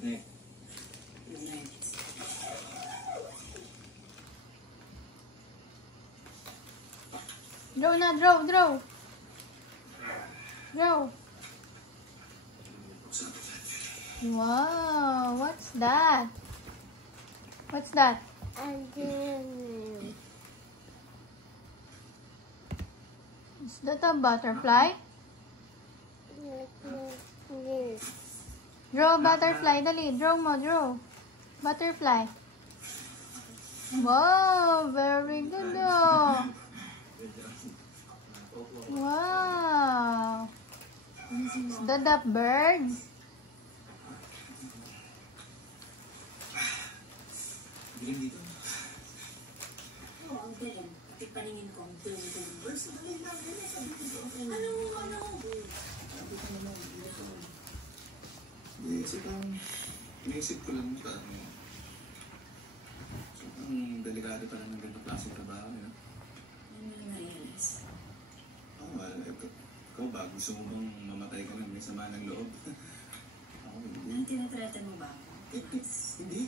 Good night. Good night. Draw na, draw. Draw. Wow, what's that? What's that? Is that a butterfly? Draw butterfly, dali. Draw mo, draw. Butterfly. Wow, very good oh. Wow. Is that a bird? Bilang dito. Oo, ang galing. Pati paningin ko ang galing. Basta dali lang. Ano? Sabi ko naman, dito. Hindi, kasi parang naisip ko lang ito. So, ang delikado pala ng ganito klaseng trabaho, yun. Ano yung na-realize? Oo, ikaw ba? Gusto mo bang mamatay ka ng may sama ng loob? Ako, hindi. Ano tinatratan mo ba? Hindi.